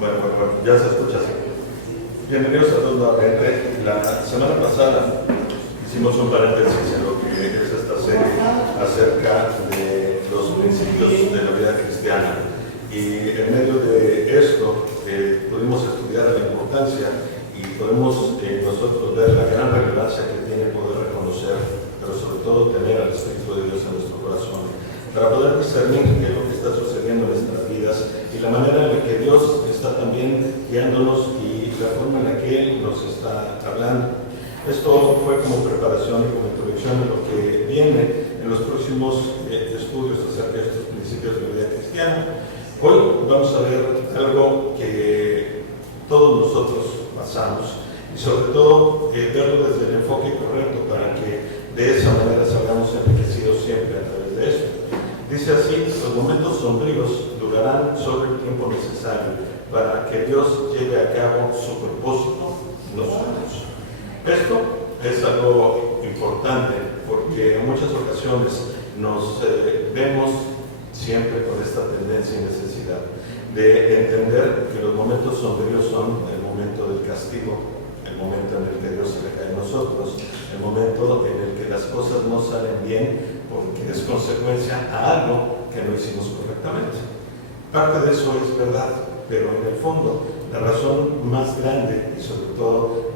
Bueno, ya se escucha así. Bienvenidos a todos nuevamente. La semana pasada hicimos un paréntesis en lo que es esta serie acerca de los principios de la vida cristiana. Y en medio de esto pudimos estudiar la importancia y podemos nosotros ver la gran relevancia que tiene poder reconocer, pero sobre todo tener al Espíritu de Dios en nuestro corazón, para poder discernir qué es lo que está sucediendo en nuestras vidas y la manera en la que Dios está también guiándonos y la forma en la que Él nos está hablando. Esto fue como preparación y como introducción a lo que viene en los próximos estudios acerca de estos principios de la vida cristiana. Hoy vamos a ver algo que todos nosotros pasamos y sobre todo verlo desde el enfoque correcto para que de esa manera salgamos enriquecidos siempre a través de esto. Dice así: los momentos sombríos durarán solo el tiempo necesario para que Dios lleve a cabo su propósito en nosotros. Esto es algo importante porque en muchas ocasiones nos vemos siempre con esta tendencia y necesidad de entender que los momentos sombríos son el momento del castigo, el momento en el que Dios se le cae a nosotros, el momento en el que las cosas no salen bien porque es consecuencia a algo que no hicimos correctamente. Parte de eso es verdad, pero en el fondo la razón más grande y sobre todo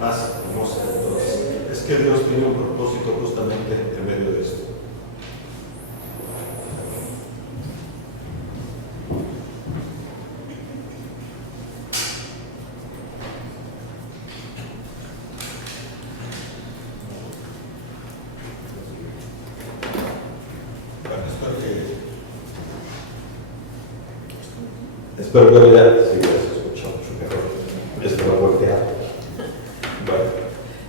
más hermosa de todas es que Dios tiene un propósito justamente en medio de esto. Espero que ya se escucha mucho mejor. Esto va volteado. Bueno,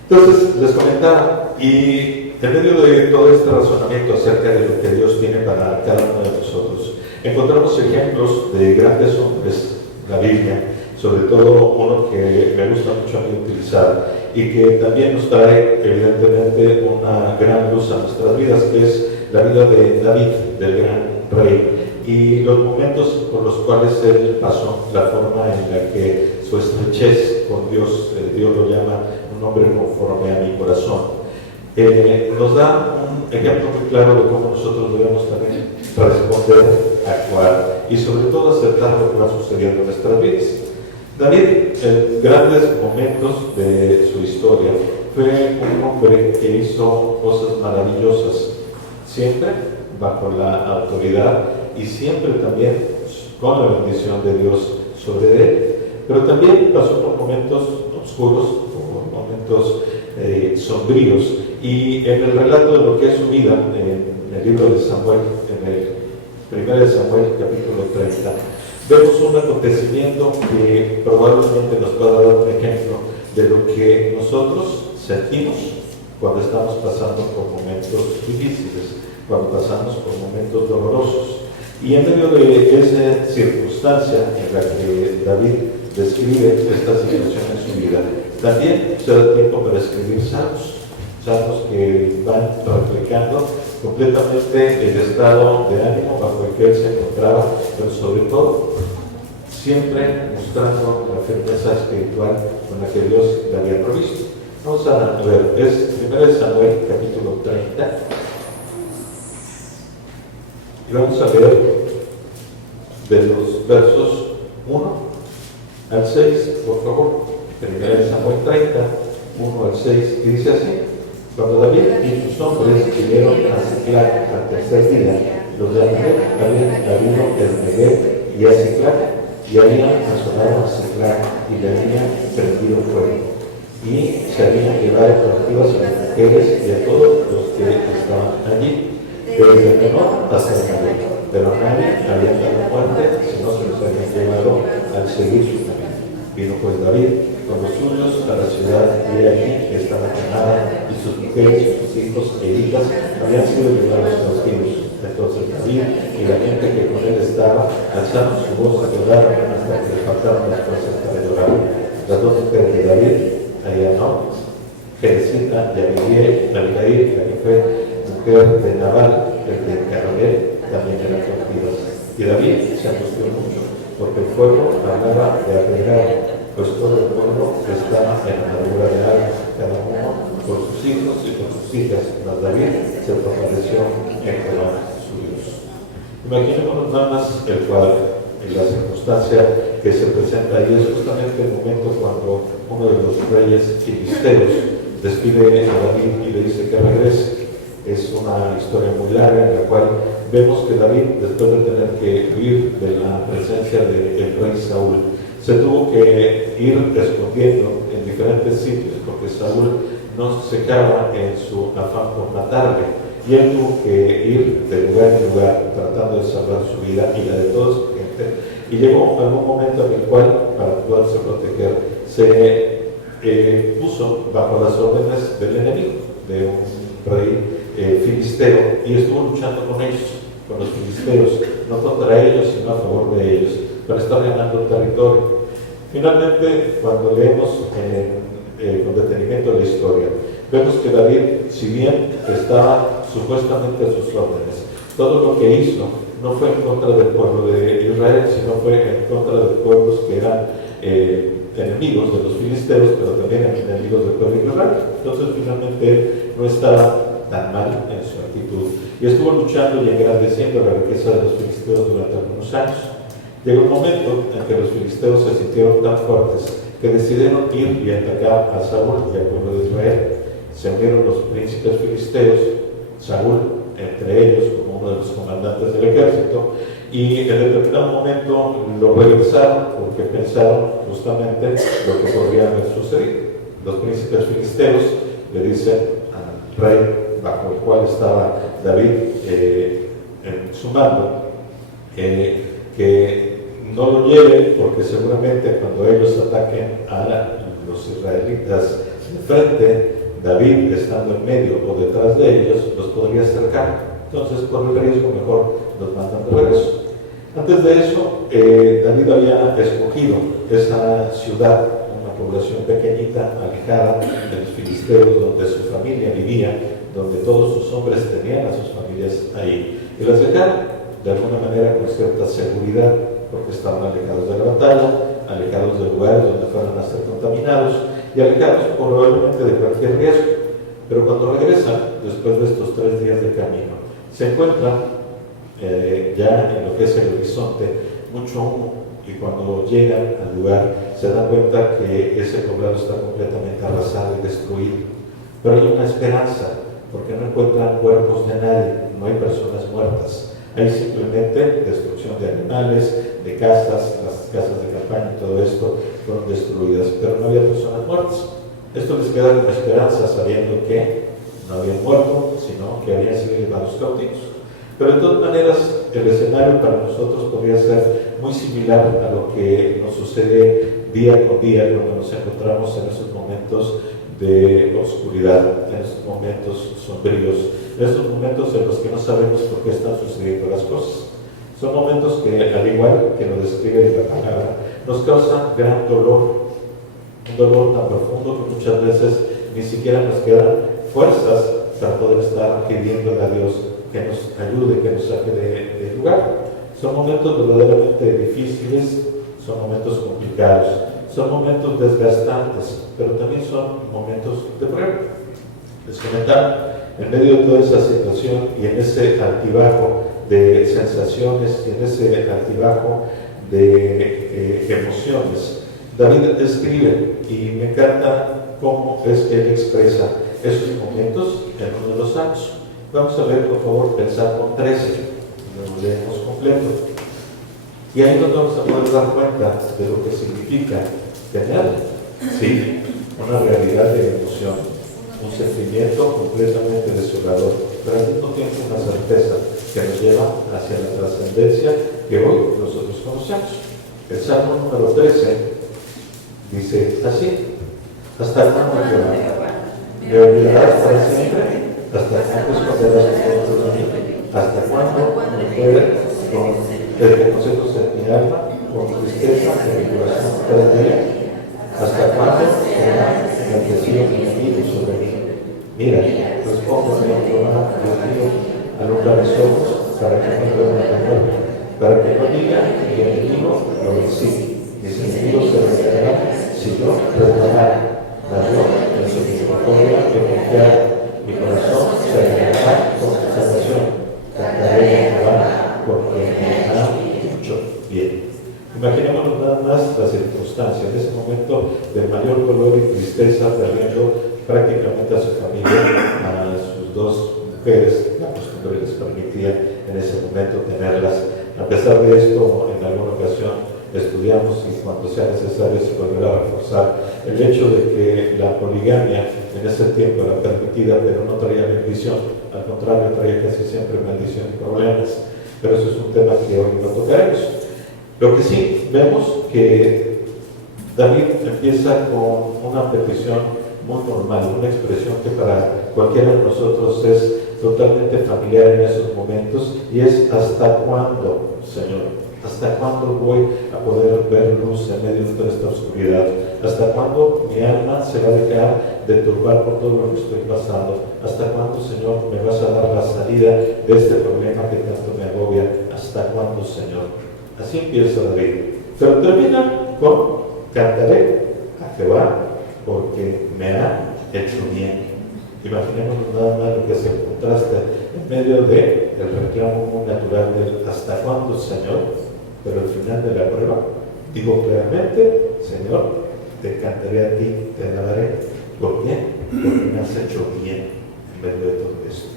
entonces les comentaba, y en medio de todo este razonamiento acerca de lo que Dios tiene para cada uno de nosotros, encontramos ejemplos de grandes hombres en la Biblia, sobre todo uno que me gusta mucho a mí utilizar y que también nos trae evidentemente una gran luz a nuestras vidas, que es la vida de David, del gran rey, y los momentos por los cuales él pasó, la forma en la que su estrechez con Dios, Dios lo llama un hombre conforme a mi corazón. Nos da un ejemplo muy claro de cómo nosotros debemos también responder, actuar y sobre todo aceptar lo que va sucediendo en nuestras vidas. David, en grandes momentos de su historia, fue un hombre que hizo cosas maravillosas, siempre bajo la autoridad y siempre también con la bendición de Dios sobre él. Pero también pasó por momentos oscuros, por momentos sombríos, y en el relato de lo que es su vida, en el libro de Samuel, en el 1 de Samuel, capítulo 30, vemos un acontecimiento que probablemente nos pueda dar un ejemplo de lo que nosotros sentimos cuando estamos pasando por momentos difíciles, cuando pasamos por momentos dolorosos. Y en medio de esa circunstancia en la que David describe esta situación en su vida, también se da tiempo para escribir salmos que van reflejando completamente el estado de ánimo bajo el que él se encontraba, pero sobre todo siempre mostrando la firmeza espiritual con la que Dios le había provisto. Vamos a ver, es 1 Samuel capítulo 30. Y vamos a ver de los versos 1 al 6, por favor. 1 Samuel 30, 1 al 6, y dice así: cuando David y sus hombres vinieron a Siclag al tercer día, los de Amalec habían habido el Negev y a Siclag, y habían asolado a Siclag y le habían prendido fuego, y se habían llevado cautivas a las mujeres y a todos los que estaban allí, desde el menor hasta el mayor, pero nadie había dado muerte, sino se los habían llevado al seguir su camino. Vino pues David con los suyos a la ciudad, y allí estaba Canaán, y sus mujeres y sus hijos e hijas habían sido llevados cautivos. Entonces David y la gente que con él estaba alzaron su voz a llorar hasta que le faltaron las fuerzas para llorar. Las dos mujeres de David, Ahianot, Jeresita y Abigail, la que fue mujer de Nabal, el de Carmel, también eran cautivas. Y David se angustió mucho porque el pueblo hablaba de agregar, pues todo el pueblo estaba en la madura de algo, cada uno por sus hijos y por sus hijas. Mas David se fortaleció en Jehová, su Dios. Imaginémonos nada más el cuadro y la circunstancia que se presenta ahí. Es justamente el momento cuando uno de los reyes filisteos despide a David y le dice que regrese. Es una historia muy larga en la cual vemos que David, después de tener que huir de la presencia del rey Saúl, se tuvo que ir escondiendo en diferentes sitios porque Saúl no cejaba en su afán por matarle, y él tuvo que ir de lugar en lugar tratando de salvar su vida y la de toda su gente, y llegó algún momento en el cual, para poderse proteger, se puso bajo las órdenes del enemigo, de un rey filisteo, y estuvo luchando con ellos, con los filisteos, no contra ellos, sino a favor de ellos, para estar ganando territorio. Finalmente, cuando leemos con detenimiento la historia, vemos que David, si bien estaba supuestamente a sus órdenes, todo lo que hizo no fue en contra del pueblo de Israel, sino fue en contra de pueblos que eran enemigos de los filisteos, pero también enemigos del pueblo de Israel. Entonces, finalmente, él no estaba tan mal en su actitud, y estuvo luchando y engrandeciendo la riqueza de los filisteos durante algunos años. Llegó un momento en que los filisteos se sintieron tan fuertes que decidieron ir y atacar a Saúl y al pueblo de Israel. Se unieron los príncipes filisteos, Saúl entre ellos como uno de los comandantes del ejército, y en determinado momento lo regresaron porque pensaron justamente lo que podría haber sucedido. Los príncipes filisteos le dicen al rey bajo el cual estaba David en su mando, que no lo lleven porque seguramente cuando ellos ataquen a los israelitas de frente, David estando en medio o detrás de ellos los podría acercar. Entonces, por el riesgo, mejor los mandan de regreso. Antes de eso, David había escogido esa ciudad, una población pequeñita, alejada de los filisteos, donde su familia vivía, donde todos sus hombres tenían a sus familias ahí, y las dejaron de alguna manera con cierta seguridad, porque estaban alejados de la batalla, alejados de lugares donde fueran a ser contaminados y alejados probablemente de cualquier riesgo. Pero cuando regresan, después de estos 3 días de camino, se encuentran ya en lo que es el horizonte mucho humo, y cuando llegan al lugar se dan cuenta que ese poblado está completamente arrasado y destruido. Pero hay una esperanza, porque no encuentran cuerpos de nadie, no hay personas muertas. Hay simplemente destrucción de animales, de casas, las casas de campaña y todo esto fueron destruidas, pero no había personas muertas. Esto les queda con esperanza, sabiendo que no habían muerto, sino que habían sido llevados cautivos. Pero de todas maneras, el escenario para nosotros podría ser muy similar a lo que nos sucede día con día cuando nos encontramos en esos momentos de oscuridad, en esos momentos sombríos, en esos momentos en los que no sabemos por qué están sucediendo las cosas. Son momentos que, al igual que lo describe la palabra, nos causan gran dolor, un dolor tan profundo que muchas veces ni siquiera nos quedan fuerzas para poder estar pidiéndole a Dios que nos ayude, que nos saque del lugar. Son momentos verdaderamente difíciles, son momentos complicados, son momentos desgastantes, pero también son momentos de prueba. Les comentaba, en medio de toda esa situación y en ese altibajo de sensaciones y en ese altibajo de emociones, David escribe, y me encanta cómo es que él expresa esos momentos en uno de los salmos. Vamos a ver, por favor, Salmo 13, lo leemos completo. Y ahí nos vamos a poder dar cuenta de lo que significa tener, sí, una realidad de emoción, un sentimiento completamente desolador, pero al mismo tiempo una certeza que nos lleva hacia la trascendencia que hoy nosotros conocemos. El Salmo número 13 dice así: ¿hasta cuándo, Jehová? ¿Me olvidarás para siempre? ¿Hasta cuándo esconderás tus ojos de mí? ¿Hasta cuándo mujer con desconocimientos en mi alma, con tristeza en mi corazón cada día? ¿Hasta cuándo será enaltecido mi enemigo sobre mí? Mira, respóndeme, Jehová, Dios mío, alumbra mis ojos para que no vea la muerte, para que no digan que mi enemigo lo vencí, mis enemigos se vencerán si yo perdonara, mas yo en su misericordia he confiado, mi corazón se alegrará con su salvación, cantaré a Jehová porque me ha hecho bien. Imaginémonos nada más la circunstancia, en ese momento de mayor dolor y tristeza, perdiendo prácticamente a su familia, a sus dos mujeres, la costumbre les permitía en ese momento tenerlas. A pesar de esto, en alguna ocasión estudiamos y cuando sea necesario se volverá a reforzar el hecho de que la poligamia en ese tiempo era permitida, pero no traía bendición, al contrario, traía casi siempre maldición y problemas. Pero eso es un tema que hoy no tocaremos. Lo que sí vemos que David empieza con una petición muy normal, una expresión que para cualquiera de nosotros es totalmente familiar en esos momentos, y es: ¿hasta cuándo, Señor? ¿Hasta cuándo voy a poder ver luz en medio de toda esta oscuridad? ¿Hasta cuándo mi alma se va a dejar de turbar por todo lo que estoy pasando? ¿Hasta cuándo, Señor, me vas a dar la salida de este problema que tanto me agobia? ¿Hasta cuándo, Señor? Así empieza David. Pero termina con: cantaré a Jehová porque me ha hecho bien. Imaginémonos nada más lo que es el contraste en medio del reclamo muy natural del ¿hasta cuándo, Señor? Pero al final de la prueba, digo claramente: Señor, te cantaré a ti, te alabaré. ¿Por qué? Porque me has hecho bien en medio de todo esto.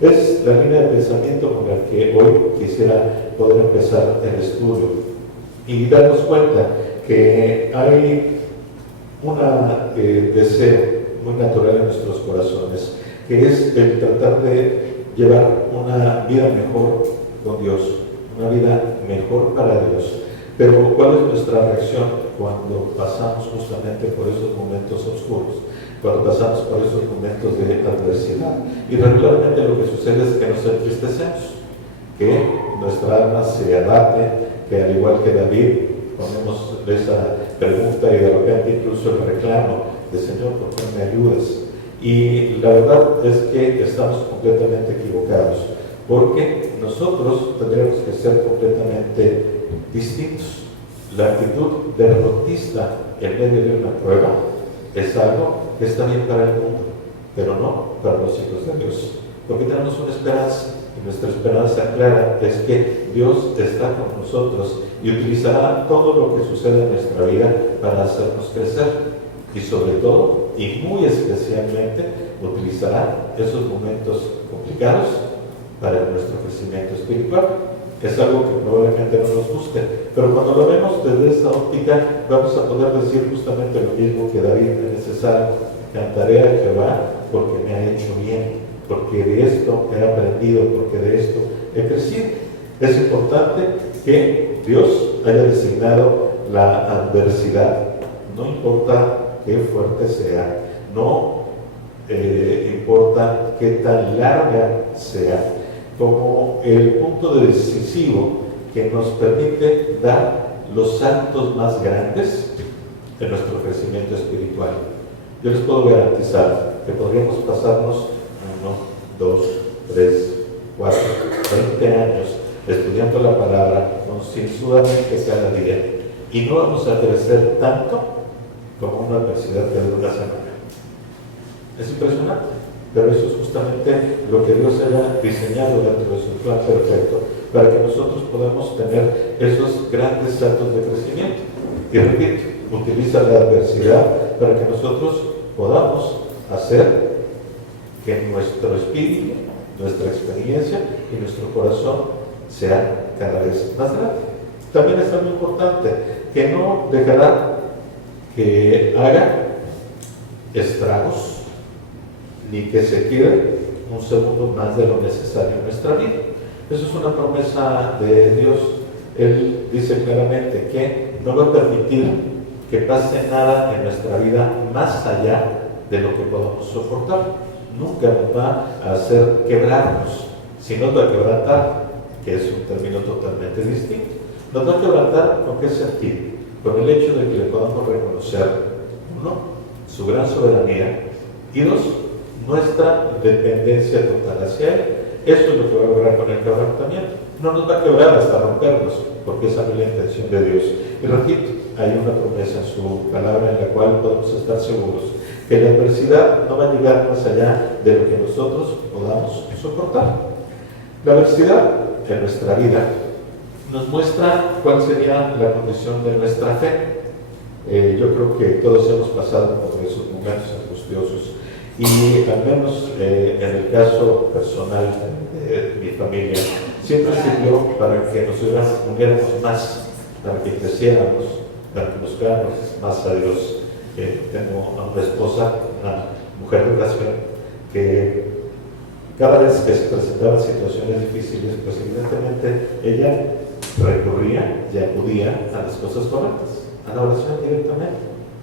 Es la línea de pensamiento con la que hoy quisiera poder empezar el estudio y darnos cuenta que hay un deseo muy natural en nuestros corazones, que es el tratar de llevar una vida mejor con Dios, una vida mejor para Dios. Pero ¿cuál es nuestra reacción cuando pasamos justamente por esos momentos oscuros? Cuando pasamos por esos momentos de adversidad. Y regularmente lo que sucede es que nos entristecemos, que nuestra alma se abate, que al igual que David ponemos esa pregunta y de repente incluso el reclamo de Señor, ¿por qué me ayudas? Y la verdad es que estamos completamente equivocados, porque nosotros tendríamos que ser completamente distintos. La actitud derrotista en medio de una prueba es algo que está bien para el mundo, pero no para los hijos de Dios, porque tenemos una esperanza, y nuestra esperanza clara es que Dios está con nosotros y utilizará todo lo que suceda en nuestra vida para hacernos crecer, y sobre todo, y muy especialmente, utilizará esos momentos complicados para nuestro crecimiento espiritual. Es algo que probablemente no nos guste, pero cuando lo vemos desde esa óptica, vamos a poder decir justamente lo mismo que David en ese salmo: cantaré a Jehová porque me ha hecho bien, porque de esto he aprendido, porque de esto he crecido. Es importante que Dios haya designado la adversidad, no importa qué fuerte sea, no importa qué tan larga sea, como el punto decisivo que nos permite dar los saltos más grandes en nuestro crecimiento espiritual. Yo les puedo garantizar que podríamos pasarnos 1, 2, 3, 4, 20 años estudiando la palabra concienzudamente cada día y no vamos a crecer tanto como una adversidad que dura una semana. Es impresionante, pero eso es justamente lo que Dios haya diseñado dentro de su plan perfecto, para que nosotros podamos tener esos grandes saltos de crecimiento. Y repito, utiliza la adversidad para que nosotros podamos hacer que nuestro espíritu, nuestra experiencia y nuestro corazón sean cada vez más grandes. También es algo importante, que no dejará que haga estragos ni que se quede un segundo más de lo necesario en nuestra vida. Eso es una promesa de Dios. Él dice claramente que no va a permitir que pase nada en nuestra vida más allá de lo que podamos soportar. Nunca nos va a hacer quebrarnos, sino nos va a quebrantar, que es un término totalmente distinto. Nos va a quebrantar ¿con qué sentido? Con el hecho de que le podamos reconocer, uno, su gran soberanía, y dos, nuestra dependencia total hacia Él. Eso es lo que va a lograr con el quebrantamiento. No nos va a quebrar hasta rompernos, porque esa no es la intención de Dios. Y repito, hay una promesa en su palabra en la cual podemos estar seguros que la adversidad no va a llegar más allá de lo que nosotros podamos soportar. La adversidad en nuestra vida nos muestra cuál sería la condición de nuestra fe. Yo creo que todos hemos pasado por esos momentos angustiosos y al menos en el caso personal de mi familia, siempre sirvió para que nos uniéramos más, para que creciéramos, para que buscáramos más a Dios. Tengo a una esposa, una mujer de oración, que cada vez que se presentaban situaciones difíciles, pues evidentemente ella recurría y acudía a las cosas correctas, a la oración directamente.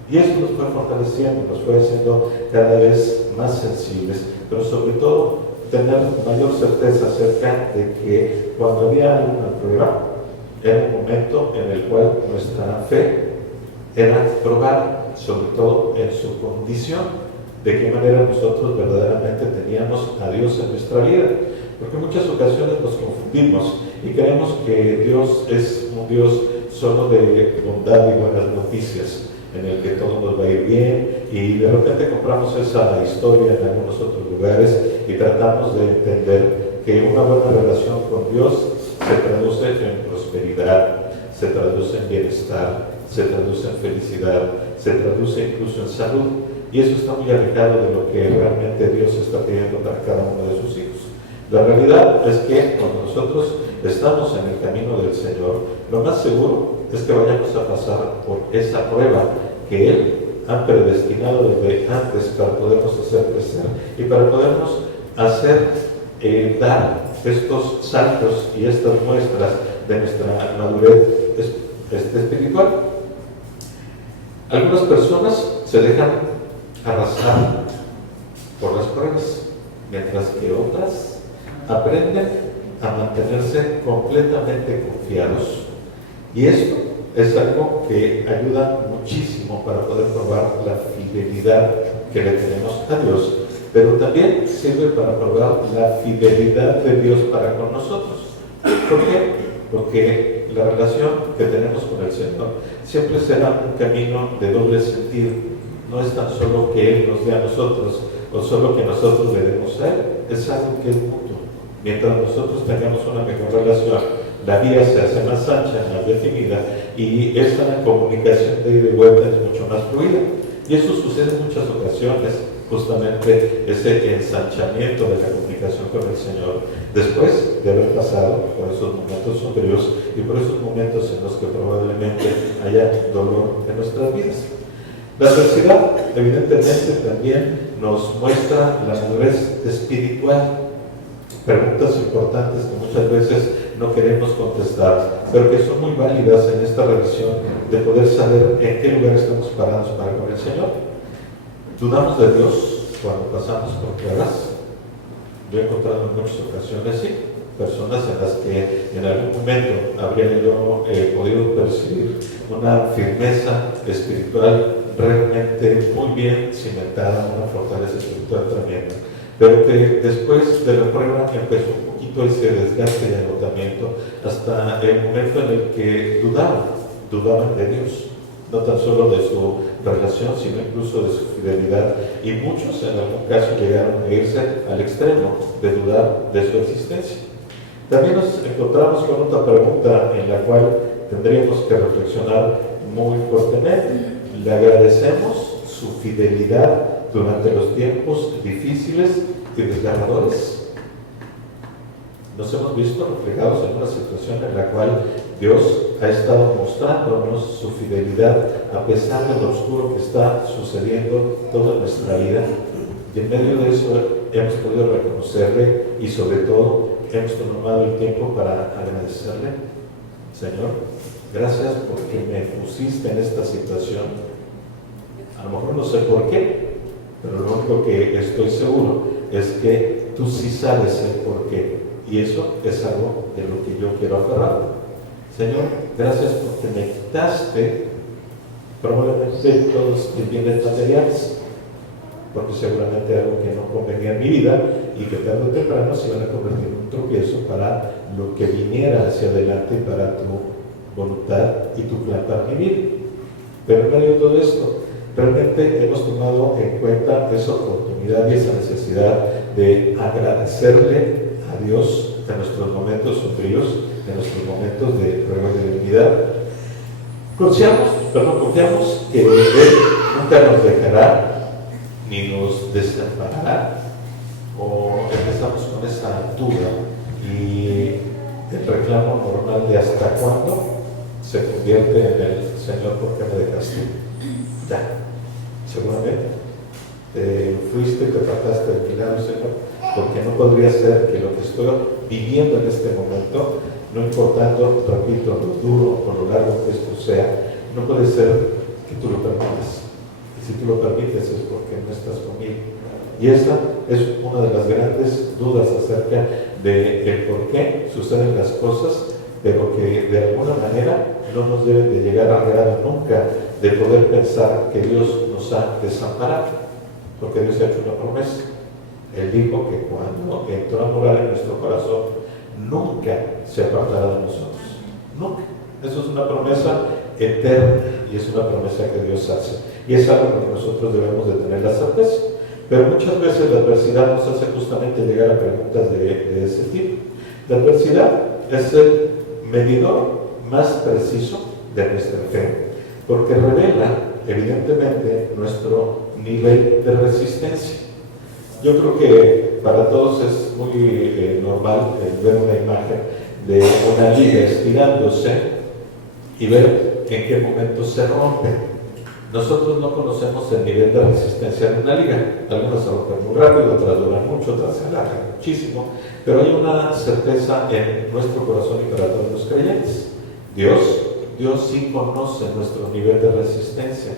Y eso nos fue fortaleciendo, nos fue haciendo cada vez más sensibles, pero sobre todo tener mayor certeza acerca de que cuando había una prueba, era un momento en el cual nuestra fe era probada, sobre todo en su condición, de qué manera nosotros verdaderamente teníamos a Dios en nuestra vida. Porque en muchas ocasiones nos confundimos y creemos que Dios es un Dios solo de bondad y buenas noticias, en el que todo nos va a ir bien, y de repente compramos esa historia en algunos otros lugares y tratamos de entender que una buena relación con Dios se traduce en prosperidad, se traduce en bienestar, se traduce en felicidad, se traduce incluso en salud, y eso está muy alejado de lo que realmente Dios está pidiendo para cada uno de sus hijos. La realidad es que cuando nosotros estamos en el camino del Señor, lo más seguro es que vayamos a pasar por esa prueba que Él ha predestinado desde antes para podernos hacer crecer y para podernos hacer dar estos saltos y estas muestras de nuestra madurez espiritual. Algunas personas se dejan arrastrar por las pruebas, mientras que otras aprenden a mantenerse completamente confiados. Y esto es algo que ayuda muchísimo para poder probar la fidelidad que le tenemos a Dios, pero también sirve para probar la fidelidad de Dios para con nosotros. ¿Por qué? Porque la relación que tenemos con el Señor siempre será un camino de doble sentido. No es tan solo que Él nos dé a nosotros o solo que nosotros le demos a Él, es algo que es mutuo. Mientras nosotros tengamos una mejor relación, la vía se hace más ancha, más definida, y esa comunicación de ida y vuelta es mucho más fluida. Y eso sucede en muchas ocasiones, justamente ese ensanchamiento de la comunicación con el Señor, después de haber pasado por esos momentos sombríos y por esos momentos en los que probablemente haya dolor en nuestras vidas. La adversidad, evidentemente, también nos muestra la madurez espiritual. Preguntas importantes que muchas veces no queremos contestar, pero que son muy válidas en esta revisión de poder saber en qué lugar estamos parados para con el Señor. ¿Dudamos de Dios cuando pasamos por pruebas? Yo he encontrado en muchas ocasiones, sí, personas en las que en algún momento habría yo podido percibir una firmeza espiritual realmente muy bien cimentada, una fortaleza espiritual tremenda, pero que después de la prueba empezó un poquito ese desgaste y agotamiento hasta el momento en el que dudaban de Dios, no tan solo de su relación, sino incluso de su fidelidad, y muchos en algún caso llegaron a irse al extremo de dudar de su existencia. También nos encontramos con otra pregunta en la cual tendríamos que reflexionar muy fuertemente. ¿Le agradecemos su fidelidad durante los tiempos difíciles y desgarradores? Nos hemos visto reflejados en una situación en la cual Dios ha estado mostrándonos su fidelidad a pesar de lo oscuro que está sucediendo toda nuestra vida, y en medio de eso hemos podido reconocerle y sobre todo hemos tomado el tiempo para agradecerle. Señor, gracias porque me pusiste en esta situación. A lo mejor no sé por qué, pero lo único que estoy seguro es que tú sí sabes el por qué, y eso es algo de lo que yo quiero aferrar. Señor, gracias porque me quitaste probablemente todos mis bienes materiales, porque seguramente algo que no convenía en mi vida, y que tarde o temprano se van a convertir en un tropiezo para lo que viniera hacia adelante, para tu voluntad y tu plan para vivir. Pero en medio de todo esto, realmente hemos tomado en cuenta esa oportunidad y esa necesidad de agradecerle a Dios en nuestros momentos sombríos, en nuestros momentos de prueba y de debilidad. Confiamos que Él nunca nos dejará ni nos desamparará, o empezamos con esa duda y el reclamo normal de hasta cuándo se convierte en el Señor, ¿por qué me dejaste? Ya, seguramente te fuiste y te apartaste de mi lado, Señor, porque no podría ser que lo que estoy viviendo en este momento, no importando, repito, lo duro o lo largo que esto sea, no puede ser que tú lo permitas. Y si tú lo permites es porque no estás conmigo. Y esa es una de las grandes dudas acerca de por qué suceden las cosas, pero que de alguna manera no nos debe de llegar al grado nunca de poder pensar que Dios nos ha desamparado, porque Dios ha hecho una promesa. Él dijo que cuando entró a morar en nuestro corazón, nunca se apartará de nosotros. Nunca. Eso es una promesa eterna y es una promesa que Dios hace. Y es algo que nosotros debemos de tener la certeza. Pero muchas veces la adversidad nos hace justamente llegar a preguntas de ese tipo. La adversidad es el medidor más preciso de nuestra fe, porque revela evidentemente nuestro nivel de resistencia. Yo creo que para todos es muy normal ver una imagen de una liga estirándose y ver en qué momento se rompe. Nosotros no conocemos el nivel de resistencia de una liga. Algunas se rompen muy rápido, otras duran mucho, otras se alargan muchísimo, pero hay una certeza en nuestro corazón y para todos los creyentes. Dios sí conoce nuestro nivel de resistencia.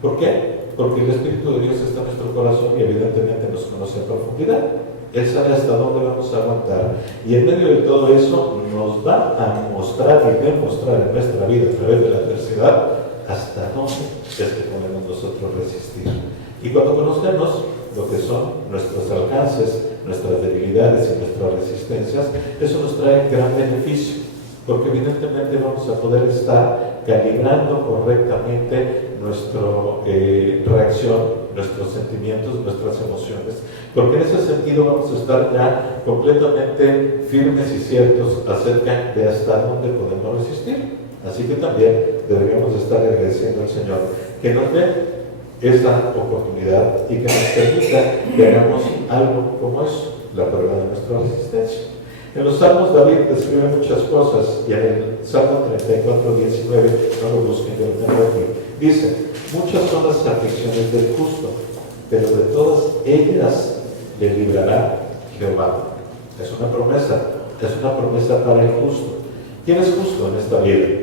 ¿Por qué? Porque el Espíritu de Dios está en nuestro corazón y evidentemente nos conoce a profundidad. Él sabe hasta dónde vamos a aguantar. Y en medio de todo eso nos va a mostrar y demostrar en nuestra vida a través de la adversidad hasta dónde es que podemos nosotros resistir. Y cuando conozcamos lo que son nuestros alcances, nuestras debilidades y nuestras resistencias, eso nos trae gran beneficio, porque evidentemente vamos a poder estar calibrando correctamente nuestra reacción, nuestros sentimientos, nuestras emociones, porque en ese sentido vamos a estar ya completamente firmes y ciertos acerca de hasta dónde podemos resistir. Así que también deberíamos estar agradeciendo al Señor que nos dé esa oportunidad y que nos permita que hagamos algo como eso, la prueba de nuestra resistencia. En los Salmos David describe muchas cosas y en el Salmo 34, 19, no lo busquen, yo lo tengo aquí, dice: muchas son las aflicciones del justo, pero de todas ellas le librará Jehová. Es una promesa para el justo. ¿Quién es justo en esta vida?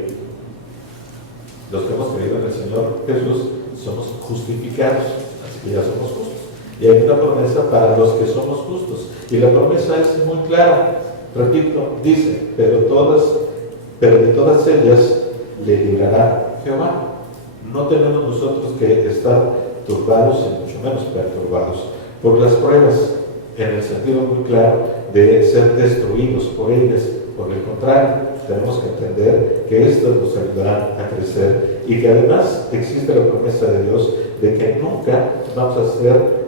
Los que hemos creído en el Señor Jesús somos justificados, así que ya somos justos. Y hay una promesa para los que somos justos. Y la promesa es muy clara. Repito, dice, pero de todas ellas le librará Jehová. No tenemos nosotros que estar turbados y mucho menos perturbados por las pruebas, en el sentido muy claro de ser destruidos por ellas. Por el contrario, tenemos que entender que estas nos ayudarán a crecer y que además existe la promesa de Dios de que nunca vamos a ser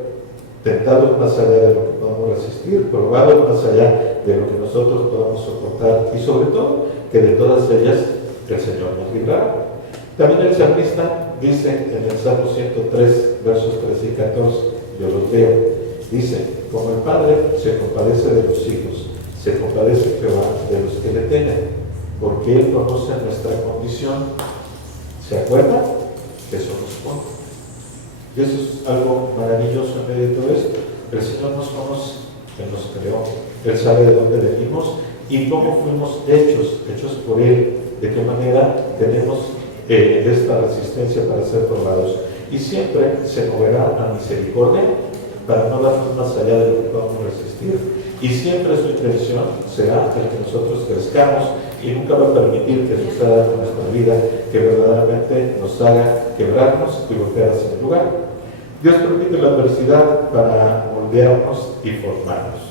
tentados más allá de lo que podamos resistir, probados más allá de lo que nosotros podamos soportar y sobre todo que de todas ellas el Señor nos librará. También el salmista dice en el Salmo 103, versos 13 y 14, yo los leo, dice: como el Padre se compadece de los hijos, se compadece Jehová de los que le temen, porque Él conoce nuestra condición. ¿Se acuerda? Que somos pocos. Y eso es algo maravilloso en medio de todo esto. El Señor nos conoce, Él nos creó, Él sabe de dónde venimos y cómo fuimos hechos por Él, de qué manera tenemos esta resistencia para ser probados. Y siempre se moverá a misericordia para no darnos más allá de lo que podamos resistir. Y siempre su intención será el que nosotros crezcamos y nunca va a permitir que suceda en nuestra vida que verdaderamente nos haga quebrarnos y volver hacia el lugar. Dios permite la adversidad para moldearnos y formarnos.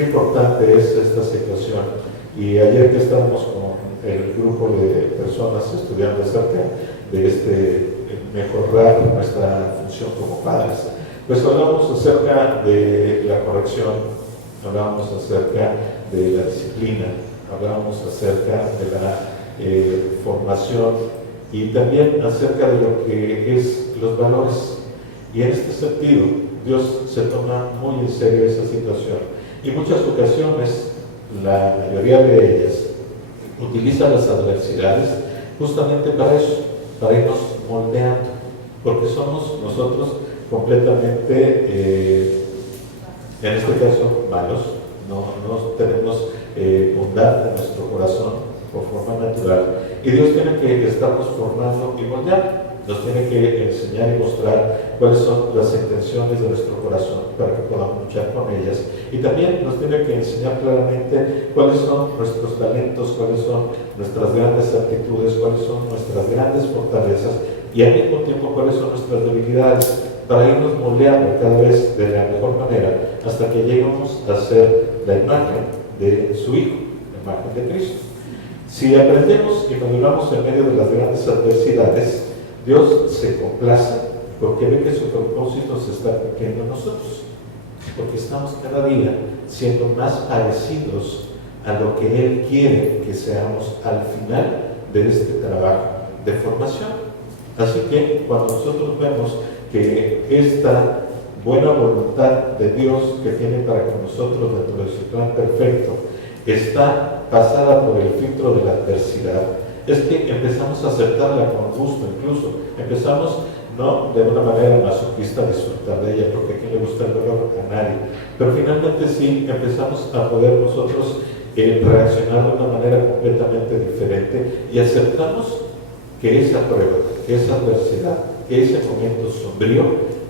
qué importante es esta situación. Y ayer que estábamos con el grupo de personas estudiando acerca de mejorar nuestra función como padres, pues hablamos acerca de la corrección, hablábamos acerca de la disciplina, hablábamos acerca de la formación y también acerca de lo que es los valores. Y en este sentido, Dios se toma muy en serio esa situación. Y muchas ocasiones, la mayoría de ellas, utiliza las adversidades justamente para eso, para irnos moldeando, porque somos nosotros completamente, en este caso, malos, no tenemos bondad en nuestro corazón por forma natural, y Dios tiene que estarnos formando y moldeando. Nos tiene que enseñar y mostrar cuáles son las intenciones de nuestro corazón para que podamos luchar con ellas. Y también nos tiene que enseñar claramente cuáles son nuestros talentos, cuáles son nuestras grandes aptitudes, cuáles son nuestras grandes fortalezas y al mismo tiempo cuáles son nuestras debilidades, para irnos moldeando cada vez de la mejor manera hasta que lleguemos a ser la imagen de su Hijo, la imagen de Cristo. Si aprendemos y maduramos en medio de las grandes adversidades, Dios se complace porque ve que su propósito se está cumpliendo en nosotros, porque estamos cada día siendo más parecidos a lo que Él quiere que seamos al final de este trabajo de formación. Así que cuando nosotros vemos que esta buena voluntad de Dios que tiene para con nosotros dentro de su plan perfecto está pasada por el filtro de la adversidad, es que empezamos a aceptarla con gusto, incluso empezamos no de una manera masoquista a disfrutar de ella, porque a quién le gusta el dolor, a nadie, pero finalmente sí empezamos a poder nosotros reaccionar de una manera completamente diferente y aceptamos que esa prueba, que esa adversidad, que ese momento sombrío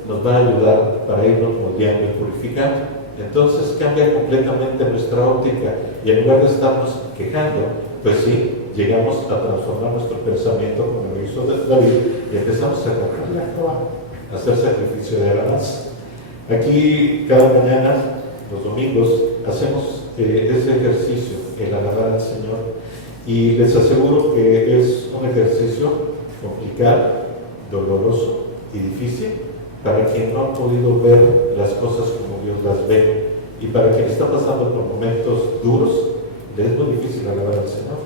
nos va a ayudar para irnos moldeando y purificando. Entonces cambia completamente nuestra óptica y en lugar de estarnos quejando, pues sí, llegamos a transformar nuestro pensamiento como lo hizo David y empezamos a correrle a hacer sacrificio de alabanza. Aquí cada mañana, los domingos, hacemos ese ejercicio, el alabar al Señor, y les aseguro que es un ejercicio complicado, doloroso y difícil para quien no ha podido ver las cosas como Dios las ve, y para quien está pasando por momentos duros, le es muy difícil alabar al Señor.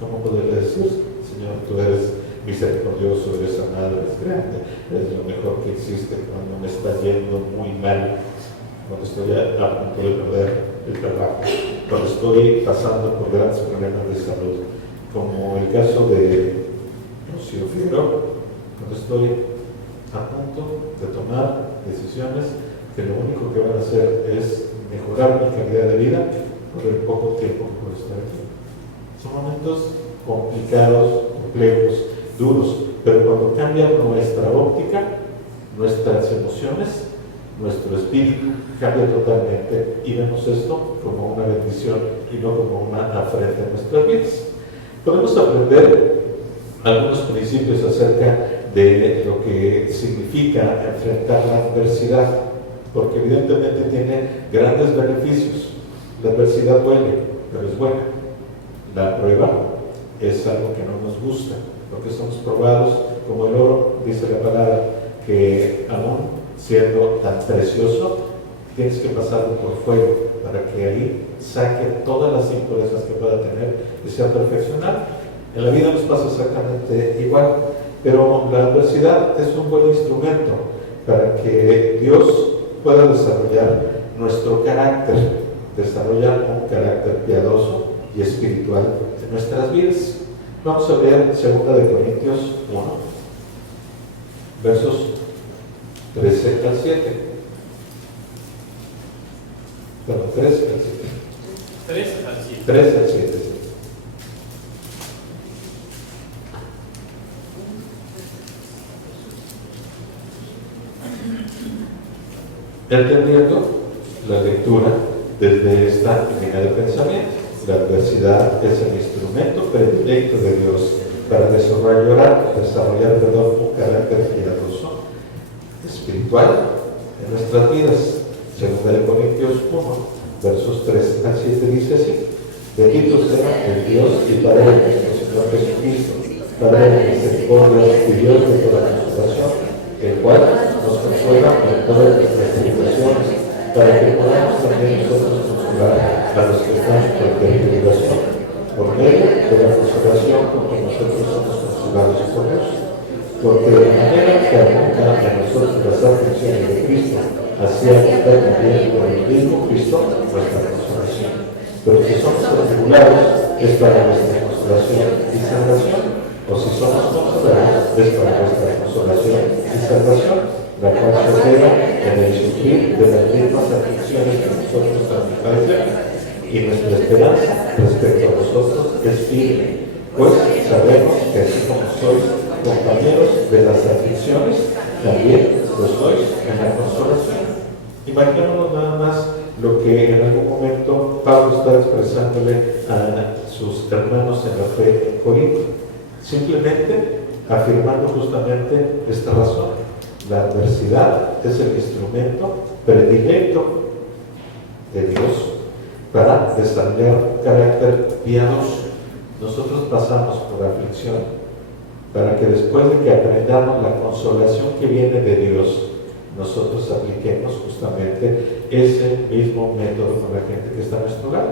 ¿Cómo poderle decir, Señor, tú eres misericordioso, eres amado, eres grande, eres lo mejor que existe cuando me está yendo muy mal, cuando estoy a punto de perder el trabajo, cuando estoy pasando por grandes problemas de salud, como el caso de Rocío Figueroa, cuando estoy a punto de tomar decisiones que lo único que van a hacer es mejorar mi calidad de vida por el poco tiempo que puedo estar aquí. Son momentos complicados, complejos, duros, pero cuando cambia nuestra óptica, nuestras emociones, nuestro espíritu cambia totalmente y vemos esto como una bendición y no como una afrenta en nuestras vidas. Podemos aprender algunos principios acerca de lo que significa enfrentar la adversidad, porque evidentemente tiene grandes beneficios. La adversidad duele, pero es buena. La prueba es algo que no nos gusta, porque somos probados como el oro, dice la palabra, que aún siendo tan precioso, tienes que pasarlo por fuego para que ahí saque todas las impurezas que pueda tener y sea perfeccionado. En la vida nos pasa exactamente igual, pero la adversidad es un buen instrumento para que Dios pueda desarrollar nuestro carácter, desarrollar un carácter piadoso y espiritual en nuestras vidas. Vamos a ver 2 Corintios 1, versos 13 al 7. Perdón, 13 al 7. 13 al 7. 13 al 7. Sí. Entendiendo la lectura desde esta línea de pensamiento, la adversidad es el instrumento predilecto de Dios para desarrollar un carácter piadoso, espiritual en nuestras vidas. 2 Corintios 1, versos 3 al 7 dice así: bendito sea el Dios y Padre de nuestro Señor Jesucristo, Padre de misericordia y Dios de toda consolación, el cual nos consuela en todas nuestras tribulaciones, para que podamos también nosotros consolar a los que están en tribulación, por medio de la consolación con que nosotros somos consolados por Dios. Porque de manera que abundan en nosotros las aflicciones de Cristo, así abunda también por el mismo Cristo nuestra consolación. Pero si somos atribulados, es para nuestra consolación y salvación. O si somos consolados, es para nuestra consolación y salvación, la cual se opera en el sufrir de las mismas aflicciones que nosotros también padecemos. Y nuestra esperanza respecto a vosotros es firme, pues sabemos que así como sois compañeros de las aflicciones, también lo sois en la consolación. Imaginémonos nada más lo que en algún momento Pablo está expresándole a sus hermanos en la fe en Corinto, simplemente afirmando justamente esta razón: la adversidad es el instrumento predilecto de Dios para desarrollar carácter piadoso. Nosotros pasamos por aflicción para que después de que aprendamos la consolación que viene de Dios, nosotros apliquemos justamente ese mismo método con la gente que está a nuestro lado.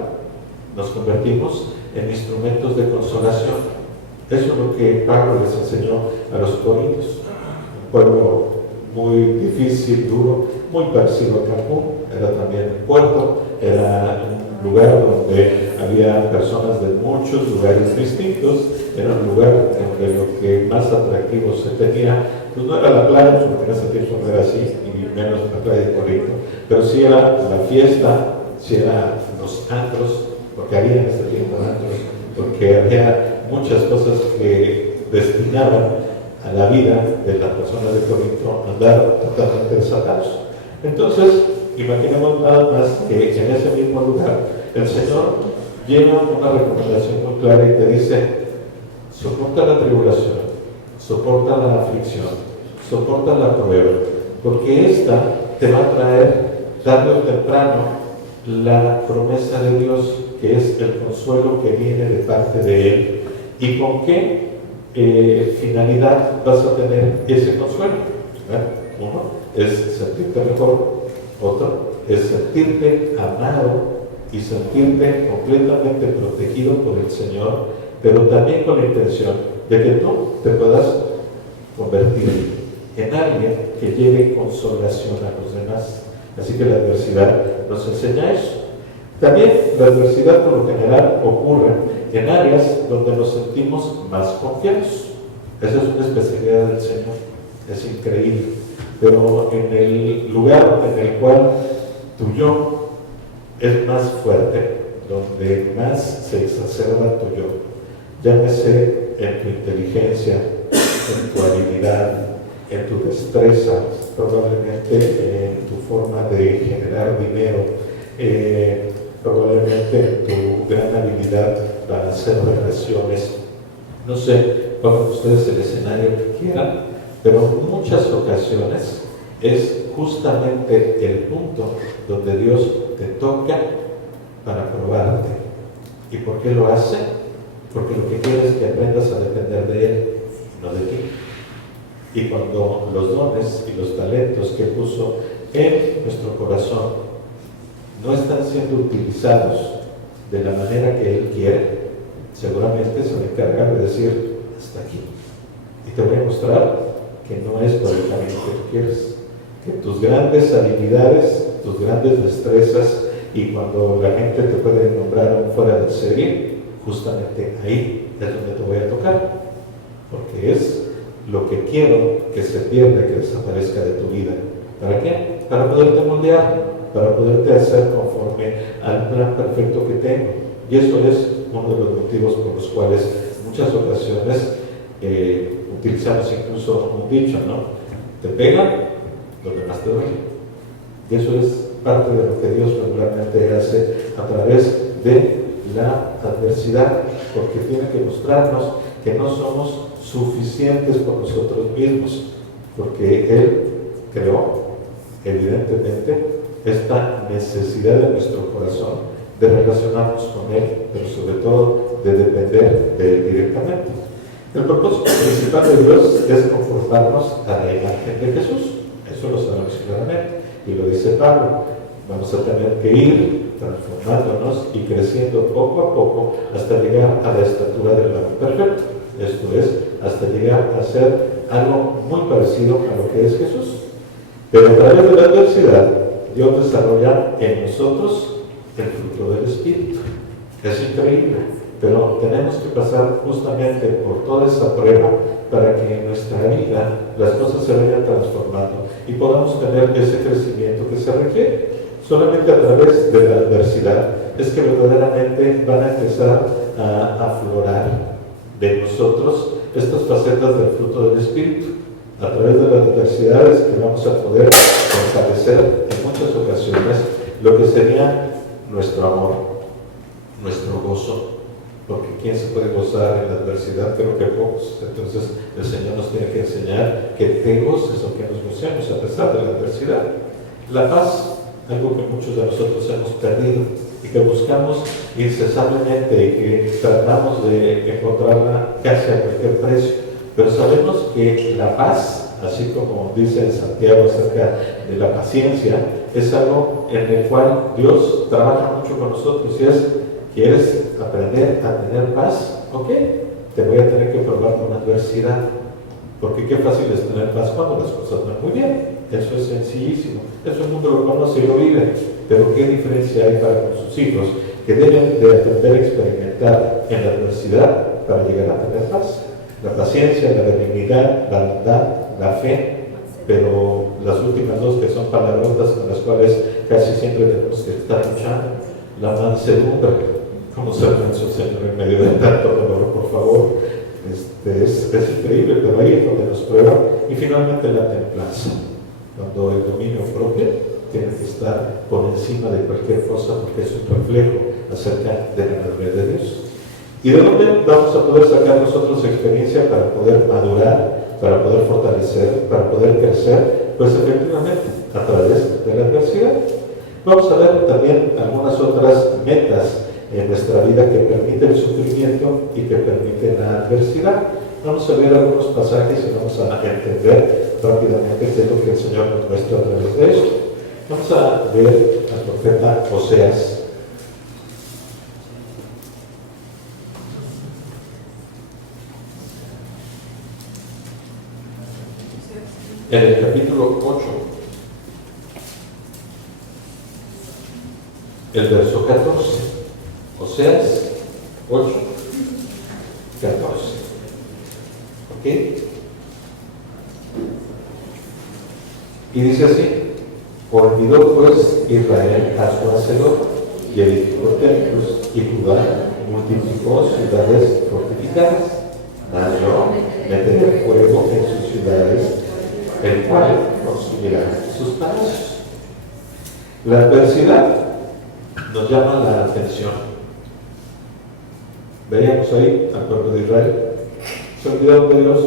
Nos convertimos en instrumentos de consolación. Eso es lo que Pablo les enseñó a los corintios. Un pueblo muy difícil, duro, muy parecido a Cancún. Era también un puerto, era un lugar donde había personas de muchos lugares distintos. Era un lugar donde lo que más atractivo se tenía, pues no era la playa, porque en ese tiempo no era así, y menos la playa de Corinto, pero sí era la fiesta, sí eran los antros, porque había en ese tiempo antros, porque había muchas cosas que destinaban a la vida de las personas de Corinto a andar totalmente desatados. Entonces, imaginemos nada más que en ese mismo lugar el Señor lleva una recomendación muy clara y te dice: soporta la tribulación, soporta la aflicción, soporta la prueba, porque esta te va a traer tarde o temprano la promesa de Dios, que es el consuelo que viene de parte de Él. ¿Y con qué finalidad vas a tener ese consuelo? Uno es sentirte mejor, otro es sentirte amado y sentirte completamente protegido por el Señor, pero también con la intención de que tú te puedas convertir en alguien que lleve consolación a los demás. Así que la adversidad nos enseña eso. También la adversidad por lo general ocurre en áreas donde nos sentimos más confiados. Esa es una especialidad del Señor, es increíble. Pero en el lugar en el cual tu yo es más fuerte, donde más se exacerba tu yo, llámese en tu inteligencia, en tu habilidad, en tu destreza, probablemente en tu forma de generar dinero, probablemente en tu gran habilidad para hacer relaciones. No sé, pongan ustedes el escenario que quieran, pero en muchas ocasiones es justamente el punto donde Dios te toca para probarte. ¿Y por qué lo hace? Porque lo que quiere es que aprendas a depender de Él, no de ti. Y cuando los dones y los talentos que puso en nuestro corazón no están siendo utilizados de la manera que Él quiere, seguramente se va a encargar de decir: hasta aquí. Y te voy a mostrar que no es por el camino que tú quieres, que tus grandes habilidades, tus grandes destrezas, y cuando la gente te puede nombrar un fuera de serie, justamente ahí es donde te voy a tocar, porque es lo que quiero que se pierda, que desaparezca de tu vida. ¿Para qué? Para poderte moldear, para poderte hacer conforme al plan perfecto que tengo. Y eso es uno de los motivos por los cuales en muchas ocasiones utilizamos incluso un dicho, ¿no? Te pegan donde más te duele. Y eso es parte de lo que Dios regularmente hace a través de la adversidad, porque tiene que mostrarnos que no somos suficientes por nosotros mismos, porque Él creó, evidentemente, esta necesidad de nuestro corazón de relacionarnos con Él, pero sobre todo de depender de Él directamente. El propósito principal de Dios es conformarnos a la imagen de Jesús. Eso lo sabemos claramente. Y lo dice Pablo. Vamos a tener que ir transformándonos y creciendo poco a poco hasta llegar a la estatura del varón perfecto. Esto es, hasta llegar a ser algo muy parecido a lo que es Jesús. Pero a través de la adversidad, Dios desarrolla en nosotros el fruto del Espíritu. Es increíble, pero tenemos que pasar justamente por toda esa prueba para que en nuestra vida las cosas se vayan transformando y podamos tener ese crecimiento que se requiere. Solamente a través de la adversidad es que verdaderamente van a empezar a aflorar de nosotros estas facetas del fruto del Espíritu. A través de las adversidades que vamos a poder fortalecer en muchas ocasiones lo que sería nuestro amor, nuestro gozo, porque ¿quién se puede gozar en la adversidad? Creo que pocos. Entonces el Señor nos tiene que enseñar que te goces o que nos gocemos a pesar de la adversidad. La paz, algo que muchos de nosotros hemos perdido y que buscamos incesantemente y que tratamos de encontrarla casi a cualquier precio, pero sabemos que la paz, así como dice en Santiago acerca de la paciencia, es algo en el cual Dios trabaja mucho con nosotros y es: ¿quieres aprender a tener paz? Ok, te voy a tener que probar con adversidad, porque qué fácil es tener paz cuando las cosas van muy bien. Eso es sencillísimo, eso el mundo lo conoce y lo vive, pero ¿qué diferencia hay para con sus hijos que deben de aprender a experimentar en la adversidad para llegar a tener paz? La paciencia, la benignidad, la bondad, la fe, pero las últimas dos que son palabrotas con las cuales casi siempre tenemos que estar luchando. La mansedumbre, como ser manso, Señor, en medio de tanto dolor, por favor. Es increíble, pero ahí es donde nos prueba. Y finalmente la templanza, cuando el dominio propio tiene que estar por encima de cualquier cosa, porque es un reflejo acerca de la madurez de Dios. ¿Y de dónde vamos a poder sacar nosotros experiencia para poder madurar, para poder fortalecer, para poder crecer? Pues efectivamente, a través de la adversidad. Vamos a ver también algunas otras metas en nuestra vida que permiten el sufrimiento y que permiten la adversidad. Vamos a ver algunos pasajes y vamos a entender rápidamente qué es lo que el Señor nos muestra a través de esto. Vamos a ver al profeta Oseas. En el capítulo 8, el verso 14. Oseas 8, 14. ¿Ok? Y dice así: olvidó pues Israel a su hacedor y edificó templos, y Judá multiplicó ciudades fortificadas. Mas yo meteré fuego en sus ciudades, el cual consumirá sus palacios. La adversidad nos llama la atención. Veíamos ahí al pueblo de Israel. Se olvidaron de Dios.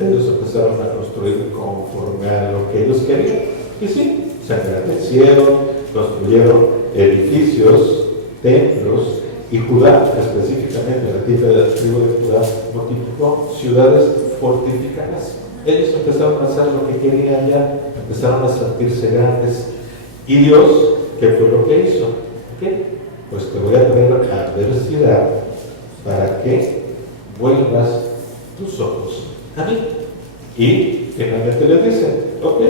Ellos empezaron a construir conforme a lo que ellos querían. Y sí, se engrandecieron, construyeron edificios, templos, y Judá, específicamente la tribu de Judá, multiplicó ciudades fortificadas. Ellos empezaron a hacer lo que querían ya, empezaron a sentirse grandes. Y Dios, ¿qué fue lo que hizo? ¿Qué? Pues te voy a traer adversidad para que vuelvas tus ojos a mí. Y finalmente les dice: ok,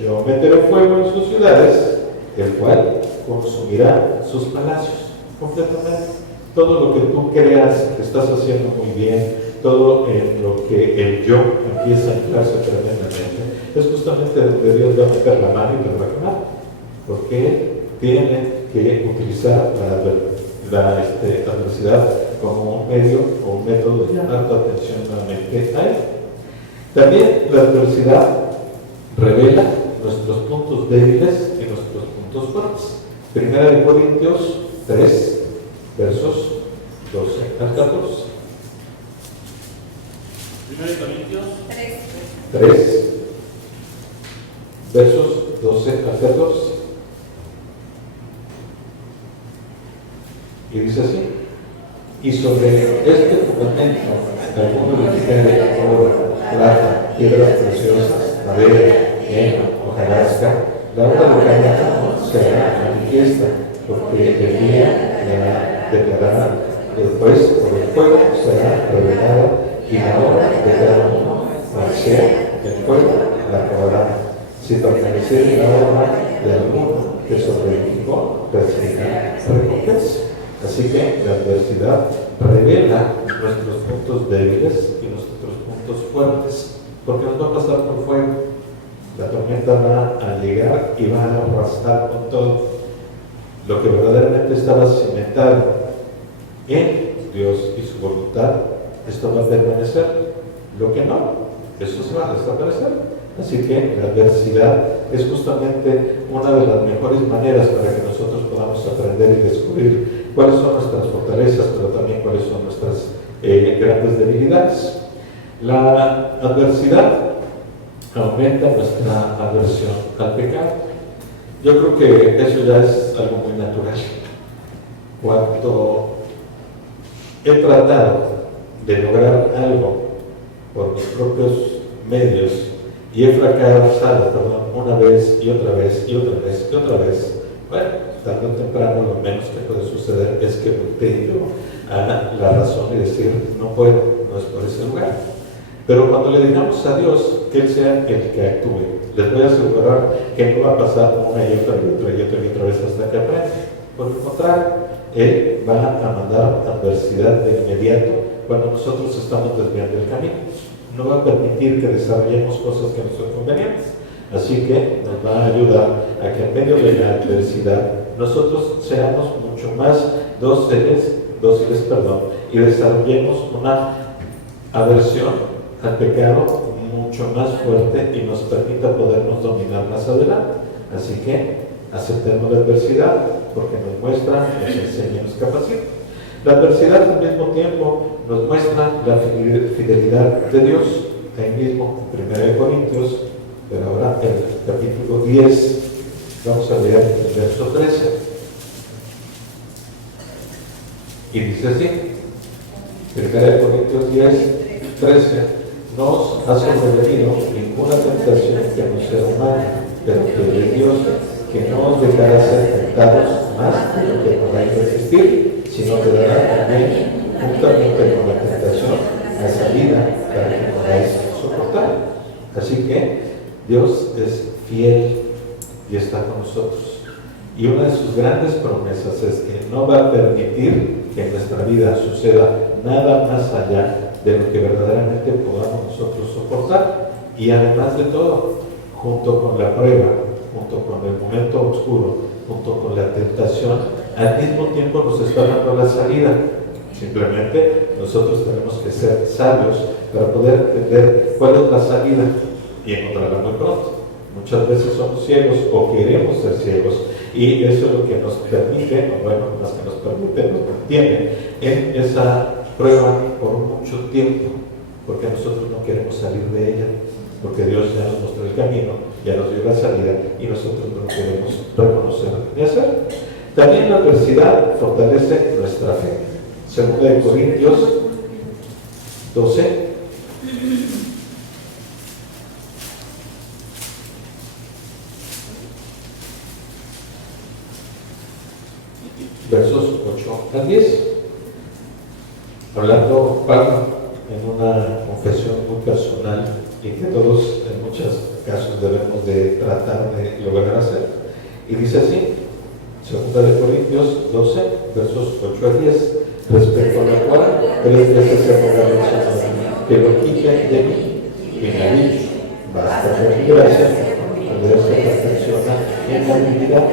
yo meteré fuego en sus ciudades, el cual consumirá sus palacios completamente. Todo lo que tú creas que estás haciendo muy bien, todo en lo que el yo empieza a inflarse tremendamente, es justamente donde Dios va a meter la mano y lo va a quemar, porque tiene que utilizar la adversidad como un medio o un método de llamar tu atención nuevamente a Él. También la adversidad revela nuestros puntos débiles y nuestros puntos fuertes. Primera de Corintios 3, versos 12 al 14. 1 Corintios 3, versos 12 al 14. Y dice así: y sobre este fundamento, alguno edificare oro, plata, piedras preciosas, madera, heno, hojarasca, la obra de cada uno será manifiesta, porque el día la declarará, después por el fuego será revelada, y la obra de cada uno, cual sea el fuego, la acabará. Si permaneciere la obra de alguno que sobrevivió, recibirá recompensa. Así que la adversidad revela nuestros puntos débiles y nuestros puntos fuertes, porque nos va a pasar por fuego. La tormenta va a llegar y va a arrastrar con todo. Lo que verdaderamente estaba cimentado en Dios y su voluntad, esto va a permanecer. Lo que no, eso se va a desaparecer. Así que la adversidad es justamente una de las mejores maneras para que nosotros podamos aprender y descubrir cuáles son nuestras fortalezas, pero también cuáles son nuestras grandes debilidades. La adversidad aumenta nuestra aversión al pecado. Yo creo que eso ya es algo muy natural. Cuando he tratado de lograr algo por mis propios medios y he fracasado, una vez y otra vez y otra vez y otra vez, bueno, tarde o temprano lo menos que puede suceder es que voltee yo a la razón y decir: no puedo, no es por ese lugar. Pero cuando le dejamos a Dios que Él sea el que actúe, les voy a asegurar que no va a pasar una y otra y otra y otra y otra vez hasta que aprenda. Por el contrario, Él va a mandar adversidad de inmediato cuando nosotros estamos desviando el camino. No va a permitir que desarrollemos cosas que no son convenientes. Así que nos va a ayudar a que en medio de la adversidad nosotros seamos mucho más dóciles, y desarrollemos una aversión al pecado mucho más fuerte y nos permita podernos dominar más adelante. Así que aceptemos la adversidad porque nos muestra, nos enseña y nos capacita. La adversidad al mismo tiempo nos muestra la fidelidad de Dios. Ahí mismo, en 1 Corintios, pero ahora en el capítulo 10, vamos a leer el verso 13. Y dice así: 1 Corintios 10, 13. No os ha sobrevenido ninguna tentación que no sea humana, pero que de Dios, que no os dejará ser tentados más de lo que podáis resistir, sino que dará también, juntamente con la tentación, la salida para que podáis soportar. Así que Dios es fiel y está con nosotros. Y una de sus grandes promesas es que no va a permitir que en nuestra vida suceda nada más allá de lo que verdaderamente podamos nosotros soportar. Y además de todo, junto con la prueba, junto con el momento oscuro, junto con la tentación, al mismo tiempo nos está dando la salida. Simplemente nosotros tenemos que ser sabios para poder entender cuál es la salida y encontrarla muy pronto. Muchas veces somos ciegos o queremos ser ciegos, y eso es lo que nos permite, o bueno, más que nos permite, nos mantiene en esa prueba por mucho tiempo, porque nosotros no queremos salir de ella, porque Dios ya nos mostró el camino, ya nos dio la salida y nosotros no lo queremos reconocer ni hacer. También la adversidad fortalece nuestra fe. 2 Corintios 12. Versos 8 al 10. Hablando Pablo en una confesión muy personal y que todos en muchos casos debemos de tratar de lograr hacer. Y dice así, 2 Corintios 12, versos 8 a 10, respecto a la cual 3 veces he rogado al Señor que lo quite de mí, y me ha dicho: basta de mi gracia, al Dios que perfecciona en la divinidad.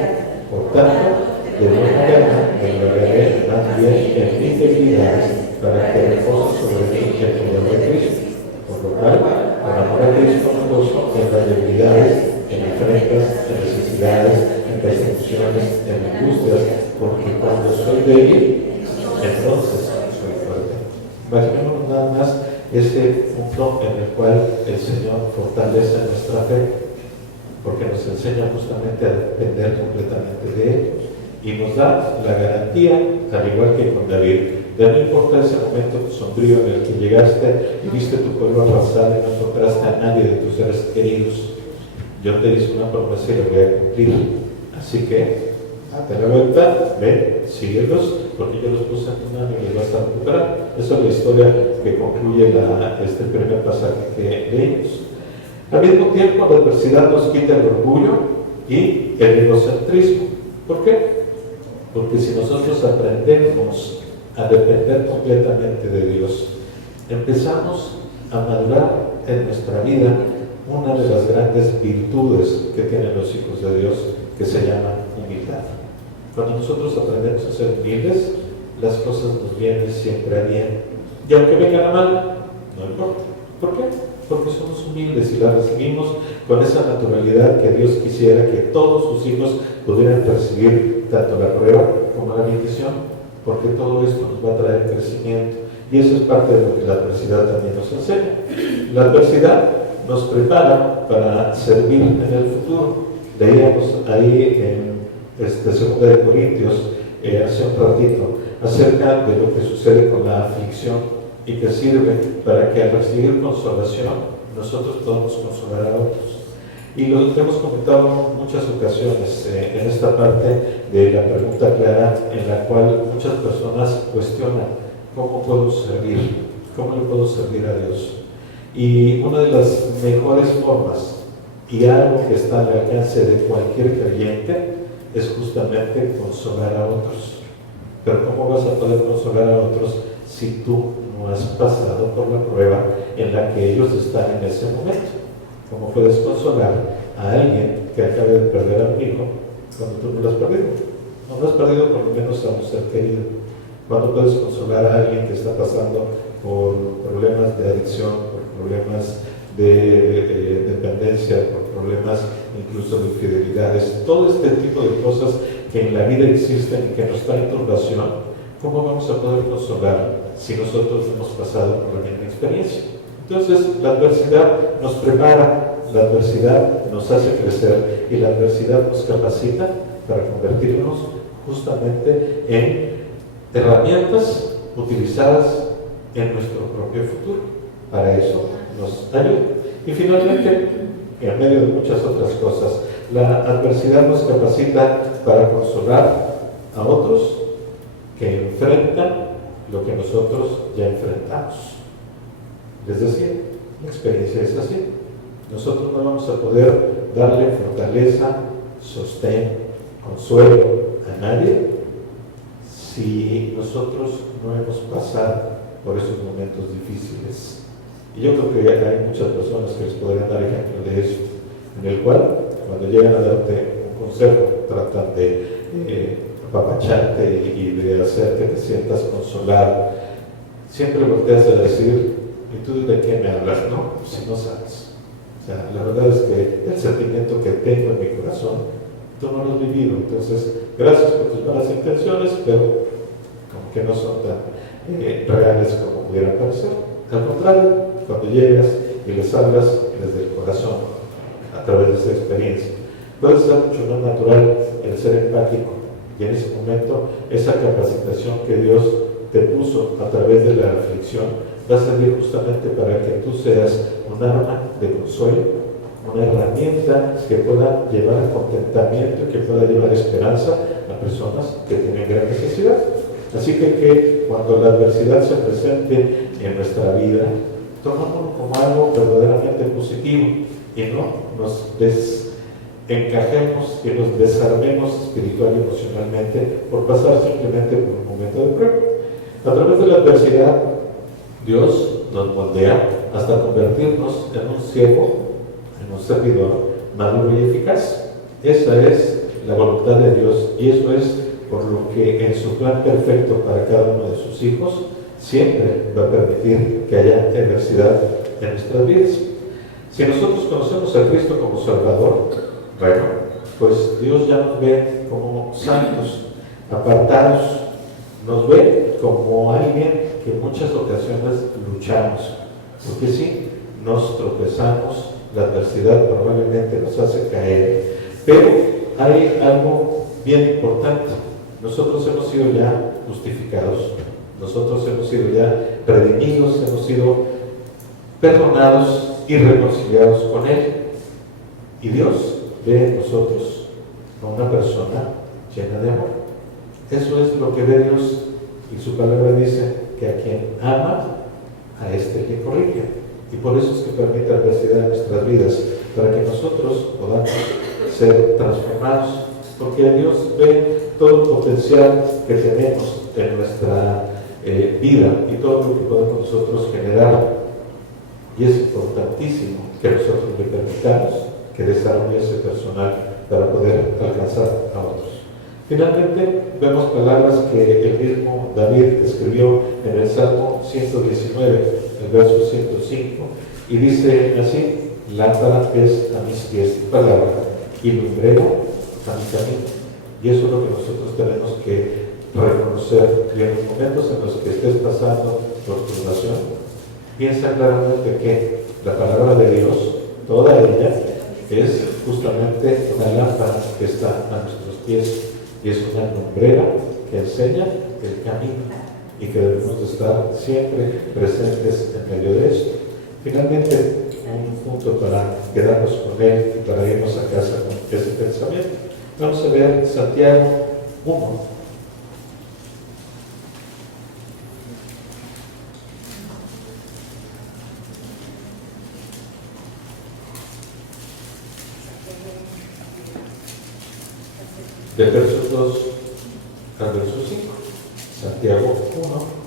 Por tanto, de buena gana me gloriaré más bien en mis debilidades, para que repose sobre mí el poder de Cristo. Por lo cual, por amor a Cristo, me gozo en las debilidades, en afrentas, en necesidades, en persecuciones, en angustias, porque cuando soy débil, entonces soy fuerte. Imaginémonos nada más ese punto en el cual el Señor fortalece nuestra fe, porque nos enseña justamente a depender completamente de Él. y nos da la garantía, al igual que con David, de no importa ese momento sombrío en el que llegaste y viste tu pueblo arrasado y no encontraste a nadie de tus seres queridos, yo te hice una promesa y la voy a cumplir. Así que, date la vuelta, ven, síguelos, porque yo los puse en tu mano y los vas a recuperar. Esa es la historia que concluye este primer pasaje que leímos. Al mismo tiempo, la adversidad nos quita el orgullo y el egocentrismo. ¿Por qué? Porque si nosotros aprendemos a depender completamente de Dios, empezamos a madurar en nuestra vida una de las grandes virtudes que tienen los hijos de Dios, que se llama humildad. Cuando nosotros aprendemos a ser humildes, las cosas nos vienen siempre a bien. Y aunque vengan a mal, no importa. ¿Por qué? Porque somos humildes y las recibimos con esa naturalidad que Dios quisiera que todos sus hijos pudieran percibir, tanto la prueba como la bendición, porque todo esto nos va a traer crecimiento. Y eso es parte de lo que la adversidad también nos enseña. La adversidad nos prepara para servir en el futuro. Leíamos ahí en 2 de Corintios hace un ratito acerca de lo que sucede con la aflicción y que sirve para que al recibir consolación nosotros podamos consolar a otros. Y lo hemos comentado en muchas ocasiones en esta parte de la pregunta clara, en la cual muchas personas cuestionan cómo puedo servir, cómo le puedo servir a Dios. Y una de las mejores formas, y algo que está al alcance de cualquier creyente, es justamente consolar a otros. Pero ¿cómo vas a poder consolar a otros si tú no has pasado por la prueba en la que ellos están en ese momento? ¿Cómo puedes consolar a alguien que acaba de perder a un hijo cuando tú no lo has perdido? No lo has perdido por lo menos a un ser querido. ¿Cuándo puedes consolar a alguien que está pasando por problemas de adicción, por problemas de dependencia, por problemas incluso de infidelidades, todo este tipo de cosas que en la vida existen y que nos traen turbación? ¿Cómo vamos a poder consolar si nosotros hemos pasado por la misma experiencia? Entonces, la adversidad nos prepara, la adversidad nos hace crecer y la adversidad nos capacita para convertirnos justamente en herramientas utilizadas en nuestro propio futuro. Para eso nos ayuda. Y finalmente, en medio de muchas otras cosas, la adversidad nos capacita para consolar a otros que enfrentan lo que nosotros ya enfrentamos. Es decir, la experiencia es así. Nosotros no vamos a poder darle fortaleza, sostén, consuelo a nadie si nosotros no hemos pasado por esos momentos difíciles. Y yo creo que hay muchas personas que les podrían dar ejemplo de eso, en el cual, cuando llegan a darte un consejo, tratan de apapacharte y de hacer que te sientas consolado. Siempre volteas a decir, ¿y tú de qué me hablas? No, si no sabes. O sea, la verdad es que el sentimiento que tengo en mi corazón, tú no lo has vivido. Entonces, gracias por tus buenas intenciones, pero como que no son tan reales como pudieran parecer. Al contrario, cuando llegas y les hablas desde el corazón, a través de esa experiencia, puede ser mucho más natural el ser empático. Y en ese momento, esa capacitación que Dios te puso a través de la aflicción va a servir justamente para que tú seas un arma de consuelo, una herramienta que pueda llevar contentamiento, que pueda llevar esperanza a personas que tienen gran necesidad. Así que cuando la adversidad se presente en nuestra vida, tomémoslo como algo verdaderamente positivo y no nos desencajemos y nos desarmemos espiritual y emocionalmente por pasar simplemente por un momento de prueba. A través de la adversidad, Dios nos moldea hasta convertirnos en un siervo, en un servidor maduro y eficaz. Esa es la voluntad de Dios y eso es por lo que en su plan perfecto para cada uno de sus hijos siempre va a permitir que haya adversidad en nuestras vidas. Si nosotros conocemos a Cristo como Salvador, bueno, pues Dios ya nos ve como santos, apartados, nos ve como alguien que en muchas ocasiones luchamos, porque sí, nos tropezamos, la adversidad probablemente nos hace caer, pero hay algo bien importante. Nosotros hemos sido ya justificados, nosotros hemos sido ya redimidos, hemos sido perdonados y reconciliados con Él. Y Dios ve en nosotros a una persona llena de amor. Eso es lo que ve Dios, y su palabra dice que a quien ama, a este le corrige. Y por eso es que permite adversidad en nuestras vidas, para que nosotros podamos ser transformados, porque Dios ve todo el potencial que tenemos en nuestra vida y todo lo que podemos nosotros generar. Y es importantísimo que nosotros le permitamos que desarrolle ese personal para poder alcanzar a otros. Finalmente, vemos palabras que el mismo David escribió en el Salmo 119, el verso 105, y dice así: lámpara es a mis pies tu palabra y lumbrera a mi camino. Y eso es lo que nosotros tenemos que reconocer. Y en los momentos en los que estés pasando por turbación, piensa claramente que la palabra de Dios, toda ella, es justamente una lámpara que está a nuestros pies y es una lumbrera que enseña el camino, y que debemos de estar siempre presentes en medio de esto. Finalmente, un punto para quedarnos con él y para irnos a casa con ese pensamiento. Vamos a ver Santiago 1. Del verso 2 al verso 5. Santiago 1.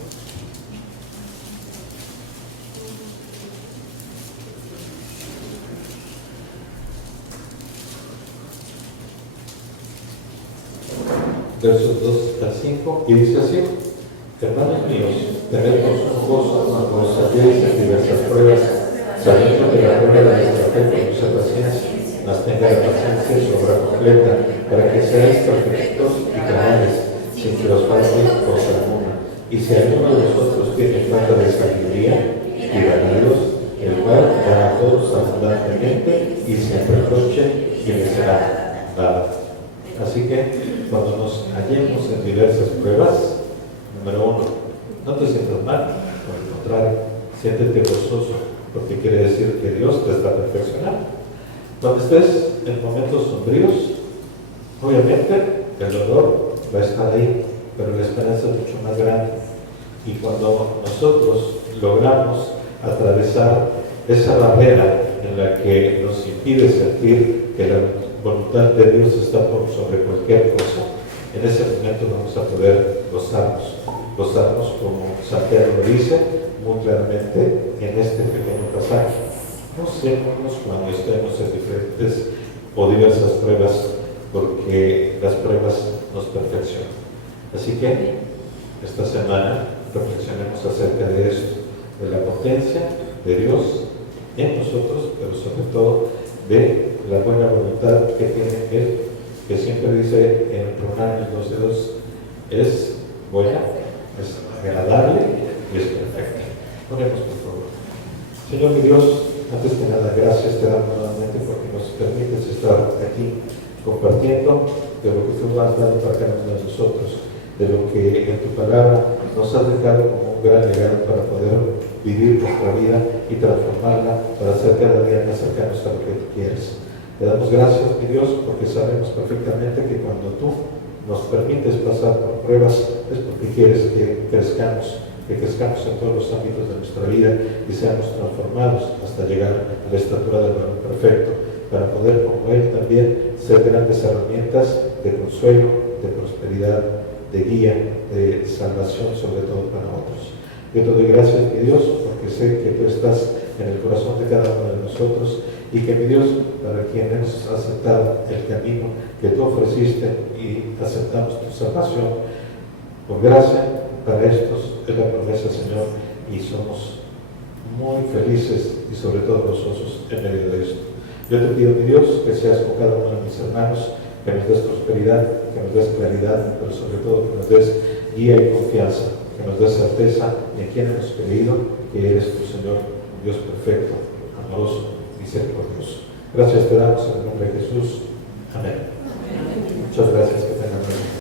Versos 2 al 5, y dice así: hermanos míos, tened por sumo gozo cuando os halléis en diversas pruebas, sabiendo que la prueba de vuestra fe produce paciencia, mas tenga la paciencia su obra completa, para que seáis perfectos y cabales, sin que os falte cosa alguna. Y si alguno de vosotros tiene falta de sabiduría, pídala a Dios, el cual da a todos abundantemente y sin reproche, y le será dado. Así que cuando nos hallemos en diversas pruebas, número 1, no te sientas mal, por el contrario, siéntete gozoso, porque quiere decir que Dios te está perfeccionando. Cuando estés en momentos sombríos, obviamente el dolor va a estar ahí, pero la esperanza es mucho más grande. Y cuando nosotros logramos atravesar esa barrera en la que nos impide sentir que la voluntad de Dios está por sobre cualquier cosa, en ese momento vamos a poder gozarnos como Santiago lo dice muy claramente en este pequeño pasaje. Gocémonos cuando estemos en diferentes o diversas pruebas, porque las pruebas nos perfeccionan. Así que esta semana reflexionemos acerca de esto, de la potencia de Dios en nosotros, pero sobre todo de la buena voluntad que tiene Él, que siempre dice en Romanos 12:2, es buena, es agradable y es perfecta. Oremos, por favor. Señor mi Dios, antes que nada, gracias te damos nuevamente porque nos permites estar aquí compartiendo de lo que tú has dado para cada uno de nosotros, de lo que en tu palabra nos has dejado como un gran legado para poder vivir nuestra vida y transformarla para ser cada día más cercanos a lo que tú quieres. Te damos gracias, mi Dios, porque sabemos perfectamente que cuando tú nos permites pasar por pruebas es porque quieres que crezcamos en todos los ámbitos de nuestra vida y seamos transformados hasta llegar a la estatura del varón perfecto, para poder, como Él también, ser grandes herramientas de consuelo, de prosperidad, de guía, de salvación, sobre todo para otros. Yo te doy gracias, mi Dios, porque sé que tú estás en el corazón de cada uno de nosotros y que, mi Dios, para quienes hemos aceptado el camino que tú ofreciste y aceptamos tu salvación, por gracia, para estos es la promesa, Señor, y somos muy felices y sobre todo gozosos en medio de esto. Yo te pido, mi Dios, que seas con cada uno de mis hermanos, que nos des prosperidad, que nos des claridad, pero sobre todo que nos des guía y confianza, que nos des certeza en quien hemos creído, que eres tu Señor, un Dios perfecto, amoroso, misericordioso. Gracias te damos en el nombre de Jesús. Amén. Muchas gracias.